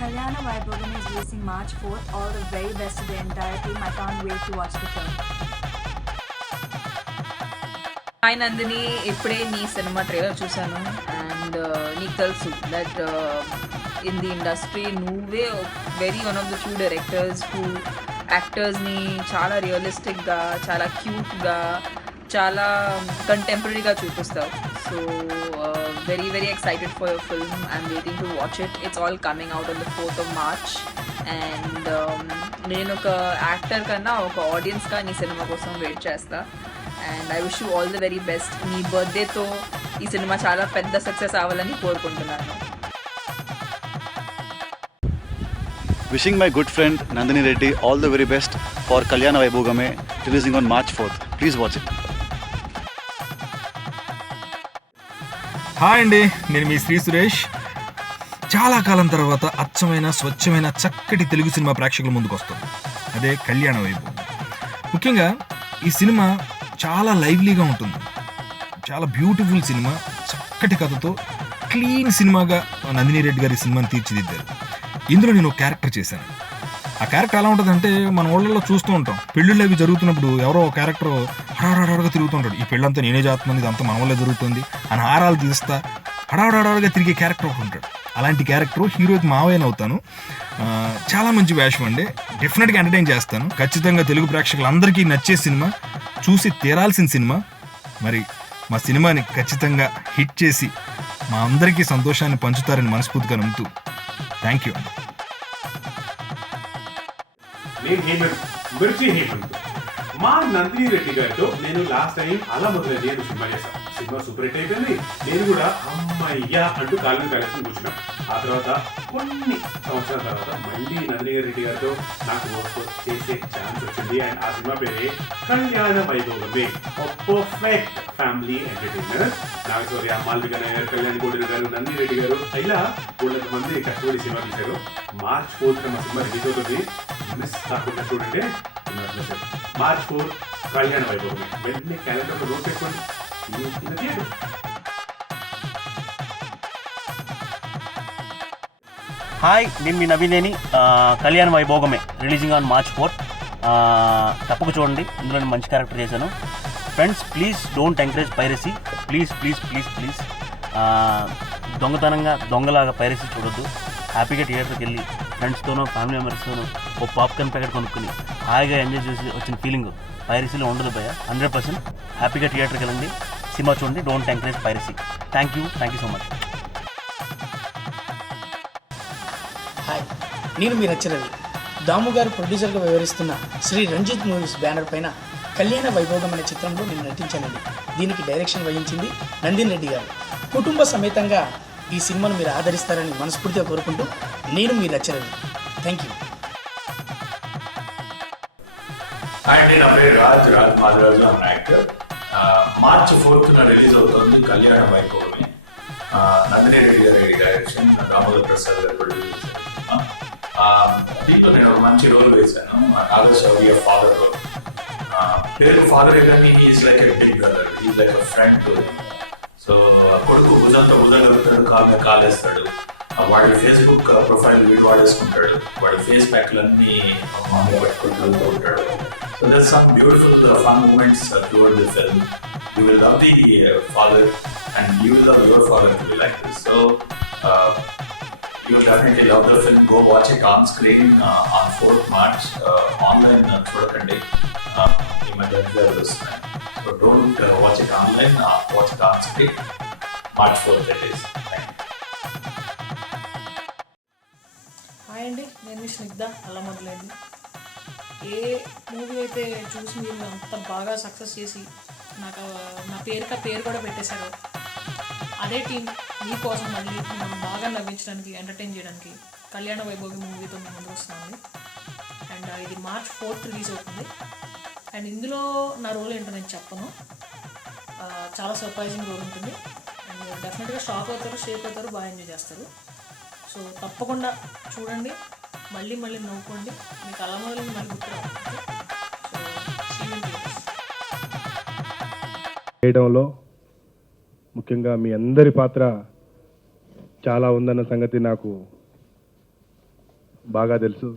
Kalyana Vaibhagam is releasing March 4th. All the very best to the entire team. I can't wait to watch the film. Hi Nandini, ఇప్పుడే నీ cinema trailer చూశాను and నీకు తెలుసు that in the industry నువ్వే one of the few directors who యాక్టర్స్ని చాలా రియలిస్టిక్గా, చాలా క్యూట్గా, చాలా కంటెంపరీగా చూపిస్తావు. So very excited for your film. I'm waiting to watch it. It's all coming out on the 4th of March. And నేను ఒక యాక్టర్ కన్నా ఒక ఆడియన్స్గా నీ సినిమా కోసం వెయిట్ చేస్తా. And I wish you all the very best. నీ బర్త్డేతో ఈ cinema చాలా పెద్ద సక్సెస్ అవ్వాలని కోరుకుంటున్నాను. Wishing my good friend Nandini Reddy all the very best for Kalyana Vaibhogame, releasing on March 4th. Please watch it. Hi అండి, నేను మీ శ్రీ సురేష్. చాలా కాలం తర్వాత అచ్చమైన స్వచ్ఛమైన చక్కటి తెలుగు సినిమా ప్రేక్షకుల ముందుకు వస్తుంది. అదే కళ్యాణ వైభోగం. ముఖ్యంగా ఈ సినిమా చాలా లైవ్లీగా ఉంటుంది. చాలా బ్యూటిఫుల్ సినిమా, చక్కటి కథతో క్లీన్ సినిమాగా నందిని రెడ్డి గారి సినిమాని తీర్చిదిద్దారు. ఇందులో నేను ఒక క్యారెక్టర్ చేశాను. ఆ క్యారెక్టర్ ఎలా ఉంటుందంటే, మన ఊళ్ళల్లో చూస్తూ ఉంటాం, పెళ్ళిళ్ళు అవి జరుగుతున్నప్పుడు ఎవరో ఒక క్యారెక్టర్ హడావుడాడుగా తిరుగుతుంటాడు. ఈ పెళ్ళంతా నేనే చేస్తున్నాను, ఇదంతా మన వల్లే జరుగుతుంది అని హారాలు తీస్తా హడావుడాడుగా తిరిగే క్యారెక్టర్ ఒకటి ఉంటాడు. అలాంటి క్యారెక్టర్ హీరోకి మావయ్యని అవుతాను. చాలా మంచి వేషం అండి. డెఫినెట్గా ఎంటర్టైన్ చేస్తాను. ఖచ్చితంగా తెలుగు ప్రేక్షకులందరికీ నచ్చే సినిమా, చూసి తీరాల్సిన సినిమా. మరి మా సినిమాని ఖచ్చితంగా హిట్ చేసి మా అందరికీ సంతోషాన్ని పంచుతారని మనస్ఫూర్తిగా నమ్ముతూ థ్యాంక్ యూ. నేను హేమంత్, మిర్చి హేమంత్. మా నందిని రెడ్డి గారితో నేను లాస్ట్ టైం అలా మొదలైంది అని సినిమా చేశాను. సినిమా సూపర్ హిట్ అయిపోయింది. నేను కూడా అమ్మయ్యా అంటూ కాలం కలిసి కూర్చున్నాం. ఆ తర్వాత కొన్ని సంవత్సరాల తర్వాత మళ్ళీ నందిని రెడ్డి గారితో నాకు వర్క్ చేసే ఛాన్స్ వచ్చింది. అండ్ ఆ సినిమా పేరే Kalyana Vaibhogame. Perfect family entertainer. Naga Shaurya, Malvika Nair, Kalyan Godina garu, Nandini Reddy గారు ఇలా 100 మంది కష్టపడి సినిమా తీశారు. March 4th మా సినిమా రిలీజ్ అవుతుంది. మిస్ కాకుండా చూడండి. March 4th కళ్యాణ వైభోగమే. వెంటనే క్యాలెండర్లో నోట్ పెట్టుకోండి. హాయ్, నేను మీ నవీనేని. కళ్యాణ Vaibhogame releasing on March 4th. తప్పక చూడండి. ఇందులో నేను మంచి క్యారెక్టర్ చేశాను. Friends, please don't encourage piracy. Please please please please దొంగతనంగా దొంగలాగా పైరసీ చూడొద్దు. హ్యాపీగా థియేటర్కి వెళ్ళి ఫ్రెండ్స్తోనో ఫ్యామిలీ మెంబర్స్తోనో ఓ పాప్కార్న్ ప్యాకెట్ కొనుక్కొని హాయిగా ఎంజాయ్ చేసి వచ్చిన ఫీలింగ్ పైరసీలో ఉండదు భయ. 100% హ్యాపీగా థియేటర్కి వెళ్ళండి, సినిమా చూడండి. Don't encourage piracy. Thank you so much. Hi, నేను మీ రచరవి. దాము గారు ప్రొడ్యూసర్గా వ్యవహరిస్తున్న శ్రీ రంజిత్ మూవీస్ బ్యానర్ పైన కళ్యాణ వైభోగం అనే చిత్రంలో నేను నటించానండి. దీనికి డైరెక్షన్ వహించింది నందిని రెడ్డి గారు. కుటుంబ సమేతంగా ఈ సినిమాను మీరు ఆదరిస్తారని మనస్ఫూర్తిగా కోరుకుంటూ నేను మీ రచరవి. Thank you. అండి, నా పేరు రాజ్ మాధవరాజు. అన్న యాక్టర్. March 4th రిలీజ్ అవుతుంది కళ్యాణ వైభోగమే. నందిని రెడ్డి గారి డైరెక్షన్, దామోదర్ ప్రసాద్ గారు ప్రొడ్యూస్. దీంట్లో నేను ఒక మంచి రోల్ వేశాను. Naga Shaurya father role. పేరు ఫాదరే కానీ is like a big brother, is like a friend too. So కొడుకు భుజంతో భుజగలుగుతాడు, కాలు కాలేస్తాడు. వాడి ఫేస్బుక్ ప్రొఫైల్ వీడు వాడేసుకుంటాడు. వాడి ఫేస్ ప్యాక్లన్నీ మామూలుగా పెట్టుకుంటూ ఉంటాడు. So there some beautiful fun moments toward the film. You will love the father and you will love your father to be like this. So you will definitely love the film. Go watch it on screen on 4th March. Online చూడకండి, ఈ మధ్య వస్తున్నాయి. So don't watch it online, watch it on screen. March 4th it is. Hi అండి, నేను మీ స్నిగ్ధ. అలా మొదలైంది. ఏ movie అయితే చూసి మీరు అంత బాగా సక్సెస్ చేసి నాకు నా పేరు కూడా పెట్టేశారు, అదే టీం మీకోసం మళ్ళీ మనం బాగా నవ్వించడానికి, ఎంటర్టైన్ చేయడానికి కళ్యాణ వైభోగి మూవీతో మేము ముందుకు వస్తున్నామండి. అండ్ ఇది March 4th రిలీజ్ అవుతుంది. అండ్ ఇందులో నా రోల్ ఏంటో నేను చెప్పను. చాలా సర్ప్రైజింగ్ రోల్ ఉంటుంది. అండ్ డెఫినెట్గా షాక్ అవుతారు, షేక్ అవుతారు, బాగా ఎంజాయ్ చేస్తారు. సో తప్పకుండా చూడండి, మళ్ళీ నవ్వుకోండి. మీకు అలా మొదలైంది మళ్ళీ గుర్తురావాలి. చేయడంలో ముఖ్యంగా మీ అందరి పాత్ర చాలా ఉందన్న సంగతి నాకు బాగా తెలుసు.